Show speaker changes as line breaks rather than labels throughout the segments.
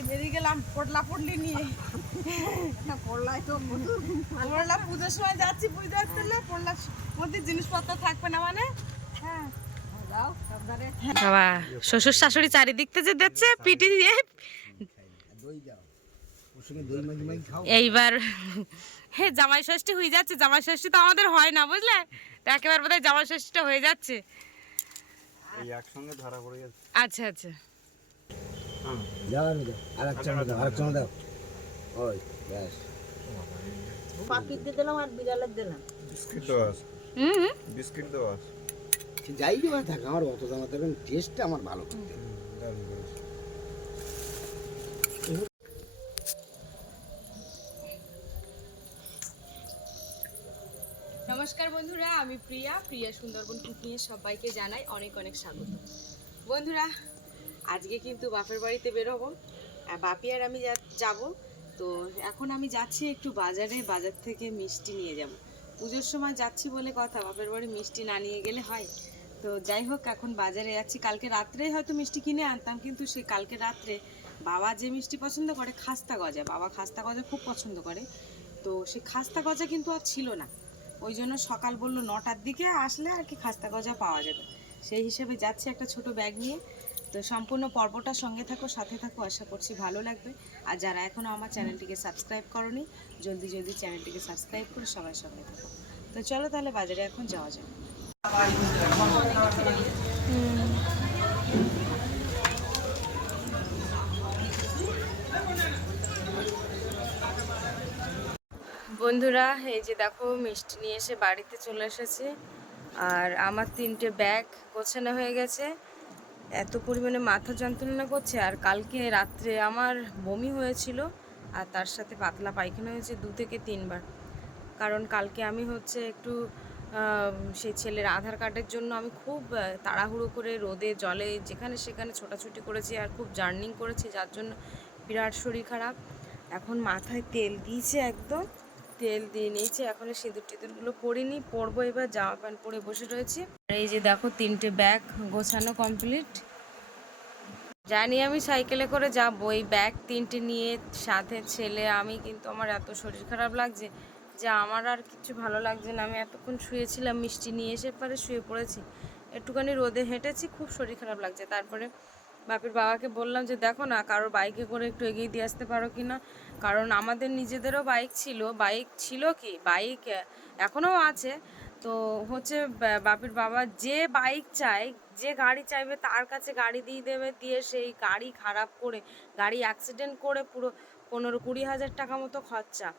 খালি বেরিয়ে গেলাম পটলা পটলি নিয়ে
তো
পড়লা পুজোর সময় যাচ্ছি বুঝতে পড়লার মধ্যে জিনিসপত্র থাকবে না মানে। হ্যাঁ বাবা শ্বশুর শাশুড়ি চারিদিক থেকে দেখছে পিটি দিয়ে। এইবার হে জামাই ষষ্ঠী হয়ে যাচ্ছে জামাই ষষ্ঠী তো আমাদের হয় না বুঝলে? তো একেবারে বোধহয় জামাই ষষ্ঠীটা হয়ে যাচ্ছে।
একসঙ্গে ধরা পড়ে যাচ্ছে
আচ্ছা আচ্ছা। নমস্কার বন্ধুরা আমি প্রিয়া। প্রিয়া সুন্দরবন কুকিংয়ে সবাইকে জানাই অনেক অনেক স্বাগত। বন্ধুরা আজকে কিন্তু বাপের বাড়িতে বেরোবো। বাপি আর আমি যাব। তো এখন আমি যাচ্ছি একটু বাজারে, বাজার থেকে মিষ্টি নিয়ে যাব। পুজোর সময় যাচ্ছি বলে কথা, বাপের বাড়ি মিষ্টি না নিয়ে গেলে হয়। তো যাই হোক, এখন বাজারে যাচ্ছি। কালকে রাত্রেই হয়তো মিষ্টি কিনে আনতাম, কিন্তু সে কালকে রাত্রে বাবা যে মিষ্টি পছন্দ করে, খাস্তা গজা। বাবা খাস্তা গজা খুব পছন্দ করে। তো সে খাস্তা গজা কিন্তু আর ছিল না। ওই জন্য সকাল বলল নটার দিকে আসলে আর কি খাস্তা গজা পাওয়া যাবে। সেই হিসেবে যাচ্ছি একটা ছোট ব্যাগ নিয়ে। তো সম্পূর্ণ পর্বটার সঙ্গে থাকো, সাথে থাকো, আশা করছি ভালো লাগবে। আর যারা এখনও আমার চ্যানেলটিকে সাবস্ক্রাইব করনি, জলদি জলদি চ্যানেলটিকে সাবস্ক্রাইব করে সবাই সঙ্গে থাকো। তো চলো তাহলে বাজারে এখন যাওয়া যাক। বন্ধুরা, এই যে দেখো, মিষ্টি নিয়ে এসে বাড়িতে চলে এসেছে। আর আমার তিনটে ব্যাগ গোছানো হয়ে গেছে। এত পরিমাণে মাথা যন্ত্রণা করছে আর কালকে রাত্রে আমার বমি হয়েছিল আর তার সাথে পাতলা পায়খানা হয়েছে দু থেকে তিনবার। কারণ কালকে আমি হচ্ছে একটু সেই ছেলের আধার কার্ডের জন্য আমি খুব তাড়াহুড়ো করে রোদে, জলে, যেখানে সেখানে ছোটাছুটি করেছি আর খুব জার্নিং করেছি, যার জন্য বিরাট শরীর খারাপ। এখন মাথায় তেল দিয়েছে একদম। তেল দিয়ে নিয়েছি এখন সিঁদুর টিঁদুরগুলো পরিনি, পরবো এবার, জামা প্যান্ট পরে বসে রয়েছি। আর এই যে দেখো, তিনটে ব্যাগ গোছানো কমপ্লিট। জানি আমি সাইকেলে করে যাব, এই ব্যাগ তিনটে নিয়ে, সাথে ছেলে, আমি কিন্তু আমার এত শরীর খারাপ লাগছে যে আমার আর কিছু ভালো লাগছে না। আমি এতক্ষণ শুয়েছিলাম, মিষ্টি নিয়ে এসে পরে শুয়ে পড়েছি। একটুখানি রোদে হেঁটেছি, খুব শরীর খারাপ লাগছে। তারপরে বাপের বাবাকে বললাম যে, দেখো না কারোর বাইকে করে একটু এগিয়ে দিয়ে আসতে পারো কি না? কারণ আমাদের নিজেদেরও বাইক ছিল। বাইক ছিল কি? বাইক এখনও আছে। তো হচ্ছে বাপের বাবা যে বাইক চায়, যে গাড়ি চাইবে, তার কাছে গাড়ি দিয়ে দেবে। দিয়ে সেই গাড়ি খারাপ করে, গাড়ি অ্যাক্সিডেন্ট করে পুরো পনেরো কুড়ি হাজার টাকা মতো খরচা।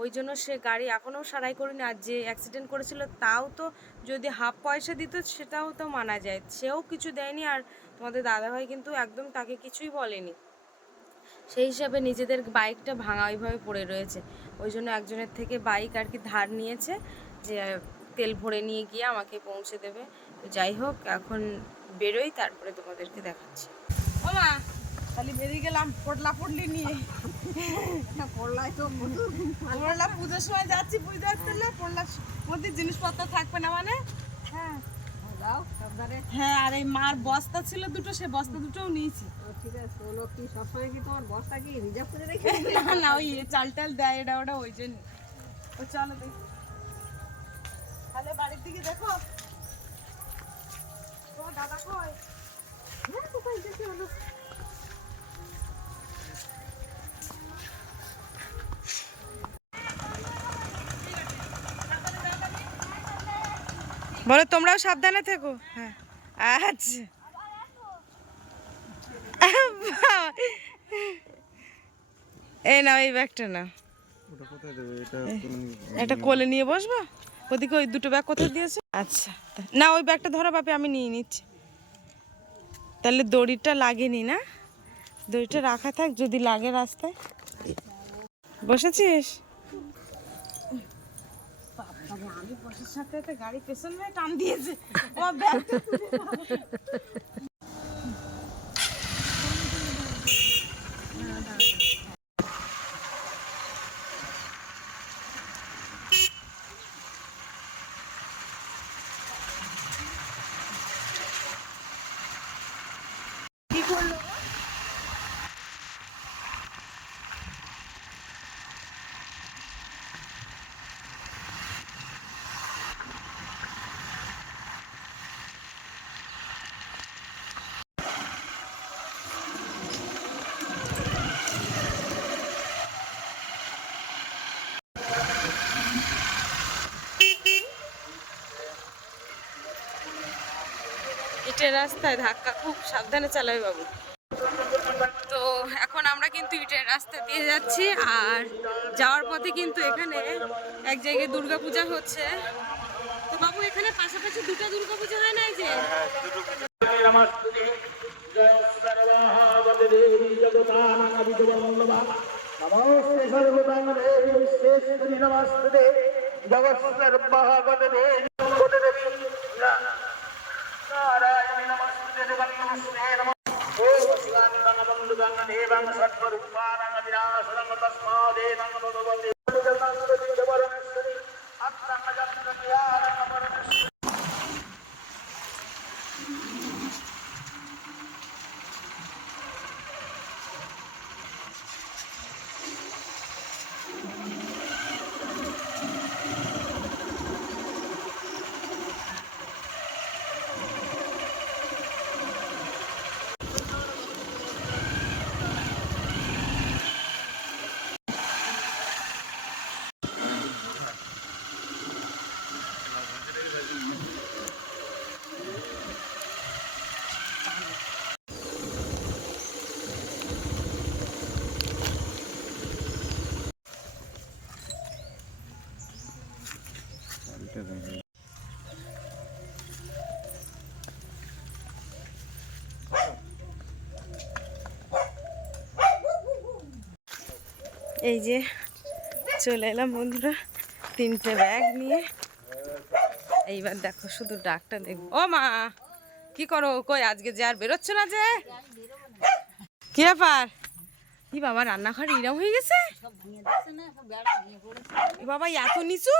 ওই জন্য সে গাড়ি এখনও সারাই করিনি। আর যে অ্যাক্সিডেন্ট করেছিল, তাও তো যদি হাফ পয়সা দিত, সেটাও তো মানা যায়। সেও কিছু দেয়নি। আর তোমাদের দাদাভাই কিন্তু একদম তাকে কিছুই বলেনি। সেই হিসাবে নিজেদের বাইকটা ভাঙা ওইভাবে পড়ে রয়েছে। ওই জন্য একজনের থেকে বাইক আর কি ধার নিয়েছে যে তেল ভরে নিয়ে গিয়ে আমাকে পৌঁছে দেবে। তো যাই হোক এখন বেরোই তারপরে তোমাদেরকে দেখাচ্ছি। ও মা খালি বেরিয়ে গেলাম পটলা পটলি নিয়ে।
পড়লাই তো
পড়লা পুজোর সময় যাচ্ছি বুঝতে পারছিলে পড়লার মধ্যে জিনিসপত্র থাকবে না মানে? হ্যাঁ। হ্যাঁ আর এই মার বস্তা ছিল দুটো সে বস্তা দুটোও নিয়েছি।
ঠিক আছে কি সবসময় কি তোমার বস্তা কি রিজার্ভ করে রেখে
না না ওই চাল টাল দেয় এটা ওটা ওই জন্য। ও চলো দেখি। তাহলে বাড়ির দিকে দেখো। তোমার দাদা কই?
হ্যাঁ কোথায় যেতে
বলো তোমরাও সাবধানে থেকো। হ্যাঁ। আচ্ছা এই নাও এই ব্যাগটা না
এটা
কোলে নিয়ে বসবো? ওদিকে ওই দুটো ব্যাগ কোথায় দিয়েছে? আচ্ছা। না ওই ব্যাগটা ধরো বাপি আমি নিয়ে নিচ্ছি। তাহলে দড়িটা লাগেনি না? দড়িটা রাখা থাক যদি লাগে রাস্তায়। বসেছিস? আমি বসের সাথে গাড়ি পেছন টান দিয়েছে ও ব্যাগ কি করল রাস্তায় ধাক্কা, খুব সাবধানে চালাবে বাবু। তো এখন আমরা কিন্তু ইটের রাস্তা দিয়ে যাচ্ছি আর যাওয়ার পথে কিন্তু এখানে এক জায়গায় দুর্গাপূজা হচ্ছে। তো বাবু, এখানে পাশাপাশি দুটো দুর্গাপূজা হয় না এই যে?
জগৎ శివారాయ నమస్తే శ్రీ నమ ఓం శివానంద
నమం సత్వరూపాన
এই যে চলে এলাম বন্ধুরা তিনটে ব্যাগ নিয়ে। এইবার দেখো শুধু ডাকটা দেখব। ও মা কি করো? কই আজকে যে আর বেরোচ্ছ না যে? কি ব্যাপার? কি বাবা রান্নাঘর এরম হয়ে গেছে? বাবা এত নিচু?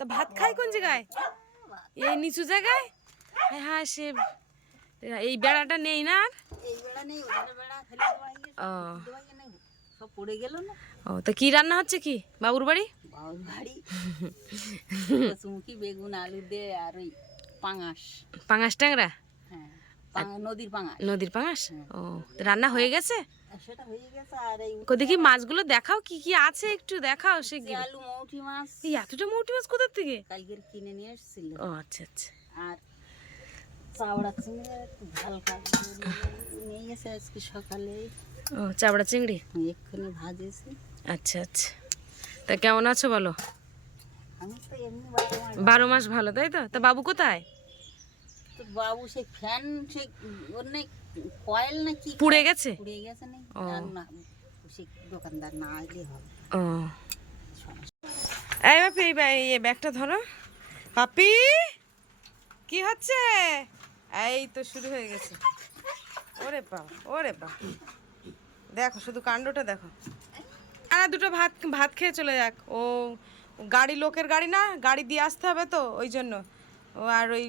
তা ভাত খাই কোন জায়গায়? এই নিচু জায়গায়? হ্যাঁ সে এই বেড়াটা নেই না ও।
পড়ে গেল না।
ও তা কি রান্না হচ্ছে কি? বাবুর বাড়ি?
বাউল বাড়ি। কচুমুখি বেগুন আলু দে আর ওই পাঙাশ।
পাঙাশ ট্যাংরা?
হ্যাঁ নদীর পাঙাশ।
নদীর পাঙাশ? ও রান্না হয়ে গেছে?
আর সেটা হয়ে গেছে আর এই
দেখি মাছগুলো দেখাও কি কি আছে একটু দেখাও সে
আলু মাছ।
এই এতটা মোটি মাছ কোথার থেকে?
কালকের কিনে নিয়ে এসেছিল।
ও আচ্ছা আচ্ছা।
আর চাওড়া চিংড়ি হালকা নিয়ে গেছে আজকে সকালে
ও চাবড়া চিংড়ি?
এক্ষুনি ভাজেছি।
আচ্ছা আচ্ছা। তা কেমন আছো বলো?
আমি তো এমনি
বারো মাস ভালো। তাই তো? তা বাবু কোথায়?
তো বাবু সে ফ্যান সে নেই কয়েল না কি
পুড়ে গেছে?
পুড়ে গেছে
ও।
আর না সে দোকানদার না আইলে হবে।
ও। এই বাপি এই ব্যাগ ব্যাগটা ধরো। পাপি কি হচ্ছে? এই তো শুরু হয়ে গেছে। ওরে বা ওরে বা দেখো, শুধু কাণ্ডটা দেখো। আর দুটো ভাত ভাত খেয়ে চলে যাক। ও গাড়ি লোকের গাড়ি না, গাড়ি দিয়ে আসতে হবে তো, ওই জন্য। ও আর ওই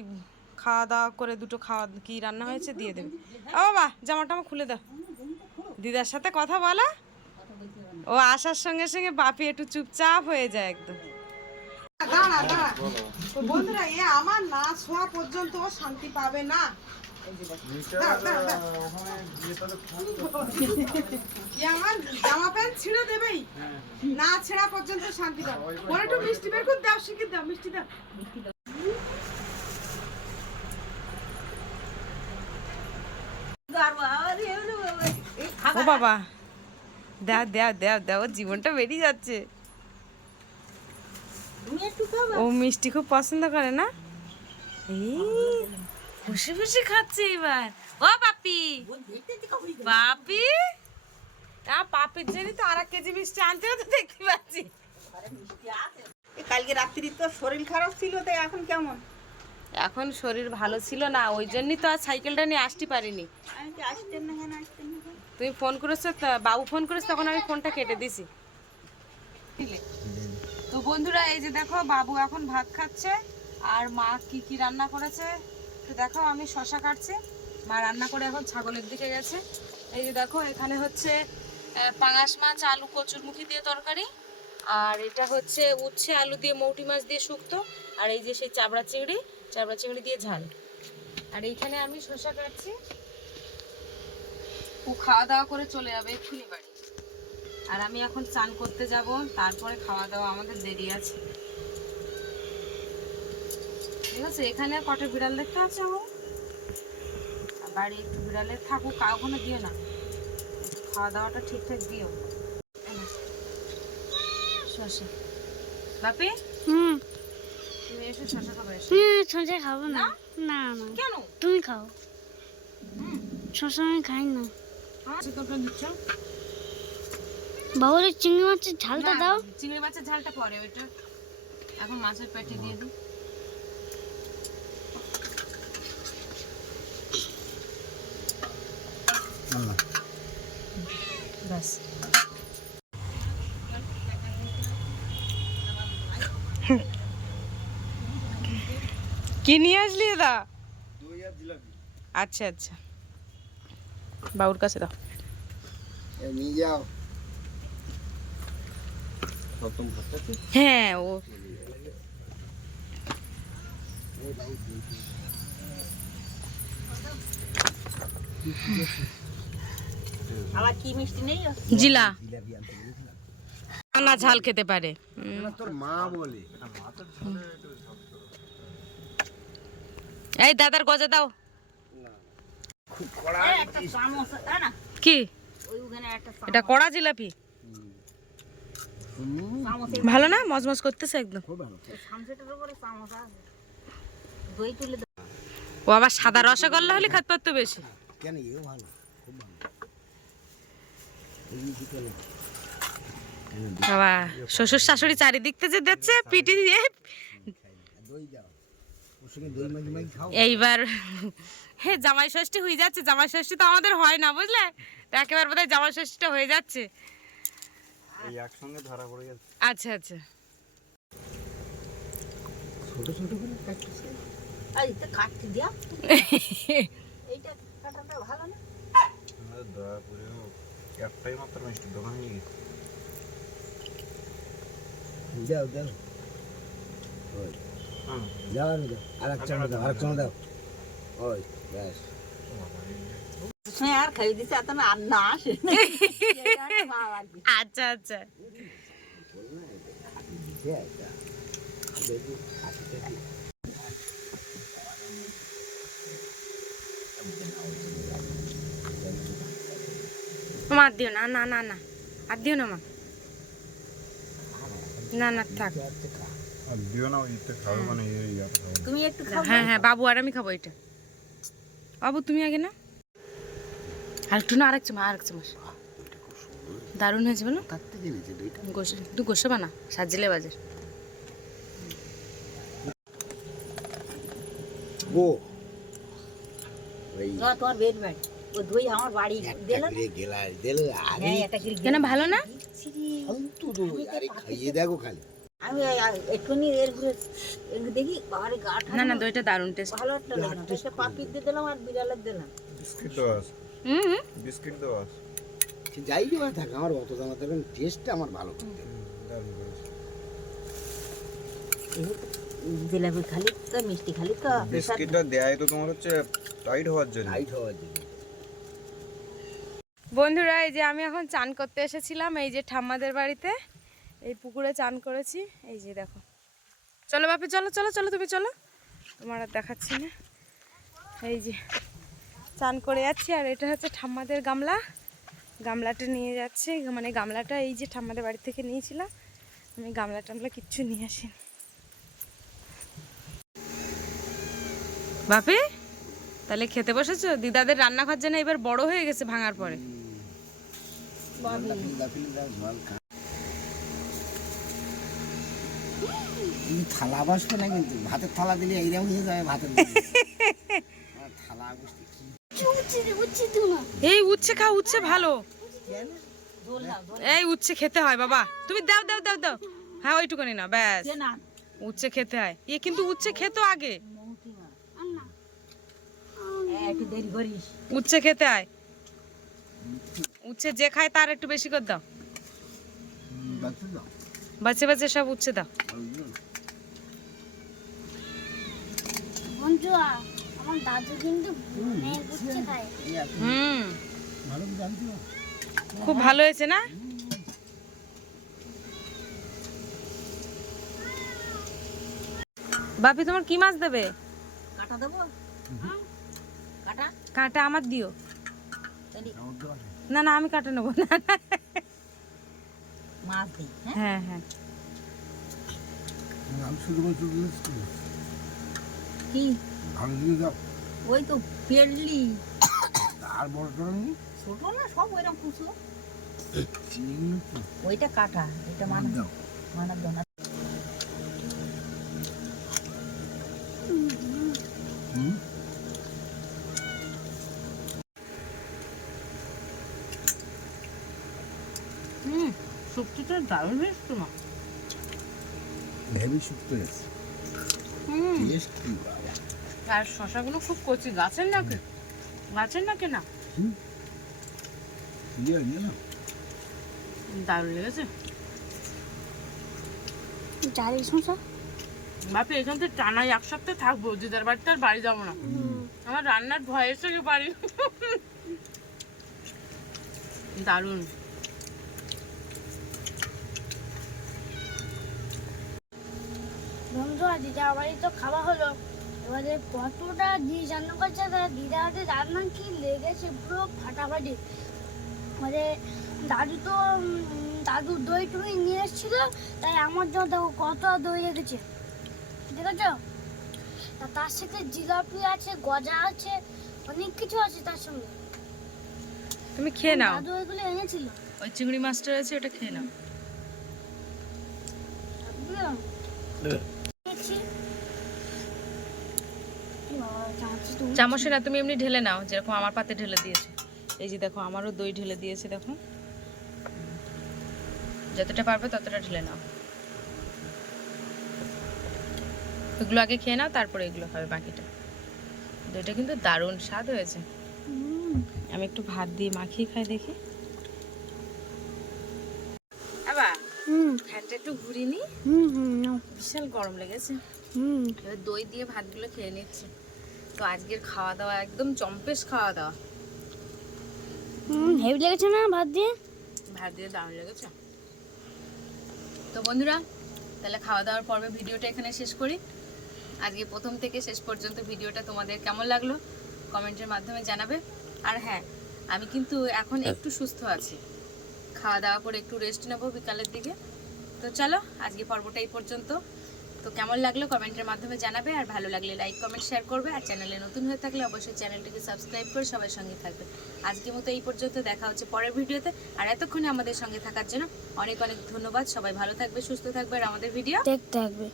খাওয়া দাওয়া করে দুটো খাওয়া, কি রান্না হয়েছে দিয়ে দেবে। ও বাবা জামাটা আমার খুলে দাও। দিদার সাথে কথা বলা। ও আসার সঙ্গে সঙ্গে বাপি একটু চুপচাপ হয়ে যায় একদম।
দাঁড়া দাঁড়া। বন্ধুরা, এ আমার না শোয়া পর্যন্ত শান্তি পাবে না। জামা প্যান্ট ছিঁড়ে দেবেই না ছেঁড়া পর্যন্ত শান্তি পাবে বলে একটু মিষ্টি বের করে দাও শিখে দাও মিষ্টি দাও
ও বাবা। দেও দেও দেও দেও জীবনটা বেরিয়ে যাচ্ছে। ও মিষ্টি খুব পছন্দ করে না? এই। খুশি খুশি খাচ্ছে এবার। ও পাপি পাপি আ পাপির জন্য তো আর এক কেজি মিষ্টি আনতে তো দেখতে পাচ্ছি।
কালকে রাত্রি তো শরীর খারাপ ছিল তাই এখন কেমন?
এখন শরীর ভালো ছিল না ওই জন্যই তো আর সাইকেলটা নিয়ে আসতে পারিনি।
না না?
তুমি ফোন করেছ তা- বাবু ফোন করেছে তখন আমি ফোনটা কেটে দিছি। তো বন্ধুরা এই যে দেখো বাবু এখন ভাত খাচ্ছে আর মা কি কি রান্না করেছে? তো দেখো আমি শশা কাটছি। মা রান্না করে এখন ছাগলের দিকে গেছে। এই যে দেখো, এখানে হচ্ছে পাঙাশ মাছ, আলু কচুরমুখী দিয়ে তরকারি। আর এটা হচ্ছে উচ্ছে, আলু দিয়ে মৌটি মাছ দিয়ে শুক্তো। আর এই যে সেই চাবড়া চিংড়ি চাবড়া চিংড়ি দিয়ে ঝাল। আর এইখানে আমি শশা কাটছি। ও খাওয়া দাওয়া করে চলে যাবে এক্ষুনি বাড়ি। আর আমি এখন চান করতে যাব, তারপরে খাওয়া দাওয়া আমাদের দেরি আছে। ঠিক আছে এখানে কটা বিড়াল দেখতে আছে আমার বাড়ি একটু বিড়ালের থাকুক কাউকে দিও না। খাওয়া দাওয়াটা ঠিকঠাক দিও। শসা বাপি?
হুম।
তুমি এসো শসা খাবে
হুম শসা খাব না। না? না
কেন?
তুমি খাও। শসা আমি খাই না।
তোমরা দিচ্ছ?
চিংড়ি মাছের ঝালটা দাও।
চিংড়ি মাছের ঝালটা পরে ওইটা এখন মাছের পেটে দিয়ে দিই। ব্যাস কি নিয়ে আসলি দাদা? আচ্ছা আচ্ছা। বাবুর কাছে দাও।
নিয়ে যাও।
হ্যাঁ ও।
আমার কি মিষ্টি নেই?
জিলা। না ঝাল খেতে পারে।
তোর মা বলে।
এই দাদার গজা দাও। কি? এটা কড়া জিলাপি? ভালো না? মজমজ করতেছে একদম। ও আবার সাদা রসগোল্লা হলে খাত পারতো বেশি।
কেন ভালো।
বাবা শ্বশুর শাশুড়ি চারিদিক থেকে দিচ্ছে পিটি দিয়ে। এইবার হে জামাই ষষ্ঠী হয়ে যাচ্ছে জামাই ষষ্ঠী তো আমাদের হয় না বুঝলে? তো একেবারে বোধহয় জামাই ষষ্ঠীটা হয়ে যাচ্ছে।
এই একসঙ্গে ধরা পড়ে যাচ্ছে
আচ্ছা আচ্ছা।
ছোট ছোট করে কাটতেছে
এই তো কাটতে দিয়া এইটা কাটাটা ভালো না?
আমাদের দয়া করেও একটাই মাত্র মিষ্টির দোকান নিয়ে
ওই
হুম
দাও আমি দাও আর এক চামচ দাও আর এক চামচ দাও ওই ব্যাস
হ্যাঁ আর খাই দিছে এত না আর না আসে এটা একটা ভাব আর কি।
আচ্ছা আচ্ছা
দিছে একটা দেখি হাসিটা কি
মা আর দিও না না না না। আর দিও না মা। না না থাক।
আর মানে
তুমি একটু খাও
হ্যাঁ হ্যাঁ বাবু আর আমি খাব এটা। বাবু তুমি আগে না আর একটু না আরেক চামচ আরেক চামচ। দারুণ হয়েছে বলো। তুই গোসো বানা সাজিলে বাজার।
ও।
তোমার বেড ব্যাট ও দই আমার বাড়ি।
দিল আরে
হ্যাঁ এটা কি
কেন ভালো না?
ফালতু দই আরে খাইয়ে দেখো খালি।
আমি একটুখানি এর ঘুরে দেখি বাবারে গা
না না দইটা দারুণ টেস্ট
ভালো একটা পাপির দিয়ে দিলাম আর বিড়ালের দিলাম।
বিস্কিট
হুম।
বিস্কিট
যাই দেওয়া থাকে আমার অত দাম দেবেন টেস্টটা আমার ভালো করতে
জিলাপি খালি তো মিষ্টি খালি তো।
বিস্কিটটা দেয় তো তোমার হচ্ছে টাইট হওয়ার জন্য।
লাইট হওয়ার জন্য।
বন্ধুরা, এই যে আমি এখন চান করতে এসেছিলাম, এই যে ঠাম্মাদের বাড়িতে। এই পুকুরে চান করেছি। এই যে দেখো। চলো বাপি, চলো চলো চলো তুমি, চলো। তোমার আর দেখাচ্ছি না। এই যে চান করে যাচ্ছি, আর এটা হচ্ছে ঠাম্মাদের গামলা। গামলাটা নিয়ে যাচ্ছে। মানে গামলাটা এই যে ঠাম্মাদের বাড়ি থেকে নিয়েছিলাম। আমি গামলা টামলা কিচ্ছু নিয়ে আসিনি। বাপি, তাহলে খেতে বসেছো? দিদাদের রান্নাঘর যেন এবার বড় হয়ে গেছে ভাঙার পরে।
থালা বাসবে না কিন্তু? ভাতের থালা দিলে এইরকম হয়ে যাবে ভাতের থালা। বসতে
এই উচ্ছে খাও উচ্ছে ভালো। এই উচ্ছে খেতে হয় বাবা। তুমি দাও দাও দাও দাও। হ্যাঁ ওইটুকুনি না ব্যাস।
না?
উচ্ছে খেতে হয়। এ কিন্তু উচ্ছে খেতো আগে।
দেরি করিস।
উচ্ছে খেতে হয়। উচ্ছে যে খায় তার একটু বেশি করে দাও।
বাচ্চা
বাচ্চা বাচ্চা সব উচ্ছে দাও।
আমার দাদু কিন্তু খায়।
হুম। খুব ভালো হয়েছে না? বাপি তোমার কি মাছ দেবে?
কাটা দেবো? কাটা?
কাঁটা আমার দিও। না না আমি কাটা নেব। না না।
মাছ দিই হ্যাঁ?
হ্যাঁ হ্যাঁ।
আমি শুধু
কি?
ভালো দিকে যাও
ওই তো পেরলি
আর বড়
ছোট না সব ওইরকম ওইটা কাটা এটা মানা
দাও।
মানার
দারুণ হয়েছে মা
হেভি শুক্তো টেস্ট
আর শশাগুলো খুব কচি গাছের নাকি? গাছের নাকি না? দারুণ লেগেছে।
জারি শশা
বাপি এখান থেকে টানাই এক সপ্তাহ থাকব দিদার বাড়িতে আর বাড়ি যাব না। আমার রান্নার ভয় এসে গিয়ে বাড়ি দারুণ।
বন্ধু আর দিদার বাড়ি তো খাওয়া হলো। এবারে কতটা দিয়ে রান্না করছে তারা দিদা হাতে রান্না কি লেগেছে পুরো ফাটাফাটি। মানে দাদু তো দাদু দই টুই নিয়ে এসেছিল তাই আমার জন্য দেখো কত দই লেগেছে। দেখেছ? তা তার সাথে জিলাপি আছে গজা আছে অনেক কিছু আছে তার সঙ্গে।
তুমি খেয়ে নাও।
দাদু ওইগুলো এনেছিল।
ওই চিংড়ি মাছটা রয়েছে ওটা খেয়ে নাও।
বুঝলাম দেখছি বাবা, চামচে
না তুমি এমনি ঢেলে নাও যেরকম আমার পাতে ঢেলে দিয়েছ। এই যে দেখো আমারও দই ঢেলে দিয়েছে দেখো। যতটা পারবে ততটা ঢেলে নাও। এগুলো আগে খেয়ে নাও তারপরে এগুলো হবে বাকিটা। দইটা কিন্তু দারুণ স্বাদ হয়েছে। আমি একটু ভাত দিয়ে মাখিয়ে খাই দেখি। আবার
হুম।
ফ্যানটা একটু বিশাল গরম লেগেছে। দই দিয়ে ভাতগুলো খেয়ে নিচ্ছি। তো আজকের খাওয়া দাওয়া একদম চম্পেশ খাওয়া দাওয়া
হুম হেভি লেগেছে না ভাত দিয়ে?
ভাত দিয়ে দারুণ লেগেছে। তো বন্ধুরা তাহলে খাওয়া দাওয়ার পর্বে ভিডিওটা এখানে শেষ করি। আজকে প্রথম থেকে শেষ পর্যন্ত ভিডিওটা তোমাদের কেমন লাগল কমেন্টের মাধ্যমে জানাবে। আর হ্যাঁ আমি কিন্তু এখন একটু সুস্থ আছি। খাওয়া দাওয়া করে একটু রেস্ট নেব বিকালের দিকে। তো চলো আজকে পর্বটা এই পর্যন্ত। তো কেমন লাগল কমেন্টের মাধ্যমে জানাবে, আর ভালো লাগলে লাইক কমেন্ট শেয়ার করবে, আর চ্যানেলে নতুন হয়ে থাকলে অবশ্যই চ্যানেলটিকে সাবস্ক্রাইব করে সবার সঙ্গে থাকবে। আজকের মতো এই পর্যন্ত, দেখা হচ্ছে পরের ভিডিওতে, আর এতক্ষণে আমাদের সঙ্গে থাকার জন্য অনেক অনেক ধন্যবাদ। সবাই ভালো থাকবে, সুস্থ থাকবে, আর আমাদের ভিডিও
দেখতে থাকবে।